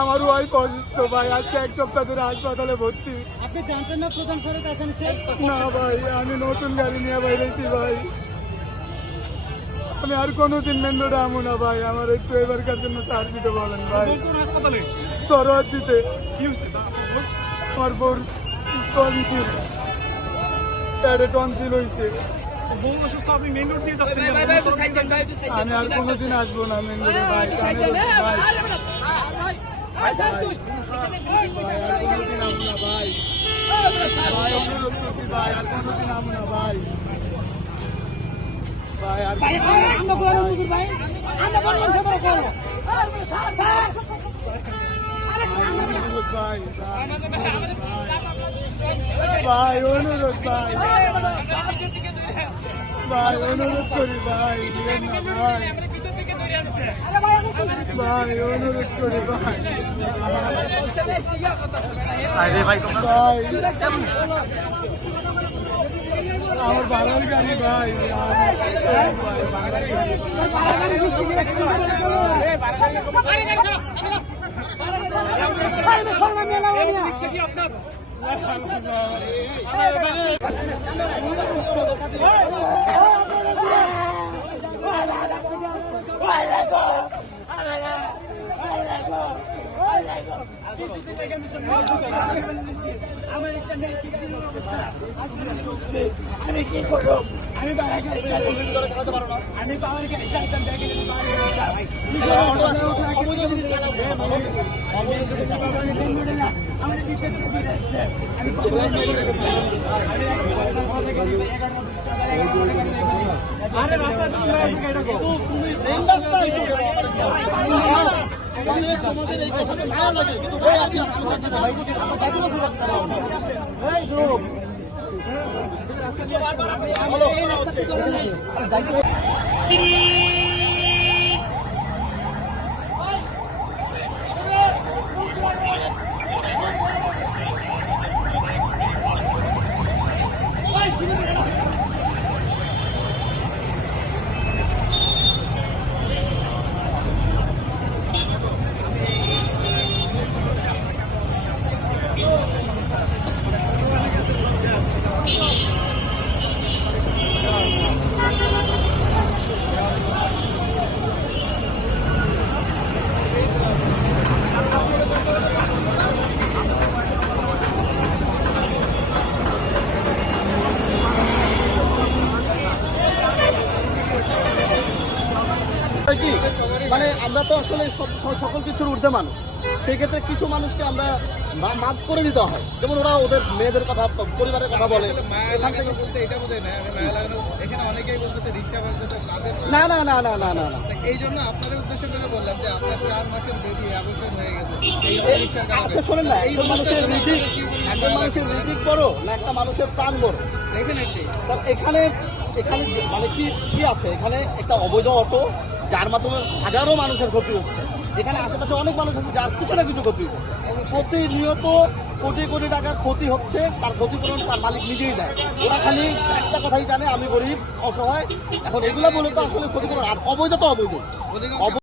আমার ওয়াইফ অসুস্থ ভাই। আজকে এক সপ্তাহ ধরে হাসপাতালে ভর্তি। আপনি জানতেন না প্রধান সড়ক আসানসোল না ভাই আমি নতুন গাড়ি নিয়ে বাইরেছি ভাই। আমি আর কোনোদিন মেন রোডে আমু না ভাই। আমার একটু এবারকার জন্য চার্জ দিতে বলেন ভাই। হাসপাতালে? সরোয়ার দিতে। আমার বোর টনসিল প্যাডে টনসিল হয়েছে। বউ অসুস্থ আপনি মেইন রোড দিয়ে যাচ্ছেন কেন? কোন সড়ক দিয়ে আমি আর কোনোদিন আসব না মেন রোডে ভাই কোনোদিন আমু না ভাই ভাই অনুরোধ করছি ভাই আর কোনোদিন আমু না ভাই ভাই আর আমরা বড় মুজুর ভাই আমরা বড় মানুষ বড় করব অনুরোধ ভাই ভাই অনুরোধ ভাই অনুরোধ করি ভাই দিবেন না ভাই। ভাই অনুরোধ করি ভাই। ভাই আমার বাড়ার গাড়ি ভাই আপনার আমি কি করব আমি আমি বাবার গাড়ি চালাতাম দেখে আমার বিশ্বাস আরে রাস্তা তুমি এটা তোমাদের এই কথাটা ভালো লাগে কিন্তু ভাই আজকে আপনার সাথে ভাই যদি কি? মানে আমরা তো আসলে সকল কিছুর ঊর্ধ্বে মানুষ। সেই ক্ষেত্রে কিছু মানুষকে আমরা মাফ করে দিতে হয়। যেমন ওরা ওদের মেয়েদের কথা পরিবারের কথা বলে। এখান থেকে বলতে এটা বোঝায় না এখানে অনেকেই বলতেছে রিক্সা না না না না না এই জন্য আপনাদের উদ্দেশ্য করে বললাম যে আপনার চার মাসের বেবি অবসর হয়ে গেছে। আচ্ছা শোনেন না একজন মানুষের রিজিক একজন মানুষের রিজিক বড় না একটা মানুষের প্রাণ বড়? তাহলে এখানে এখানে মানে কি কি আছে? এখানে একটা অবৈধ অটো যার মাধ্যমে হাজারো মানুষের ক্ষতি হচ্ছে। এখানে আশেপাশে অনেক মানুষ আছে যার কিছু না কিছু ক্ষতি হচ্ছে। প্রতিনিয়ত কোটি কোটি টাকার ক্ষতি হচ্ছে, তার ক্ষতিপূরণ তার মালিক নিজেই দেয়। ওরা খালি একটা কথাই জানে, আমি গরিব, অসহায়। এখন এগুলা বলে তো আসলে ক্ষতিপূরণ। আর অবৈধ তো অবৈধ।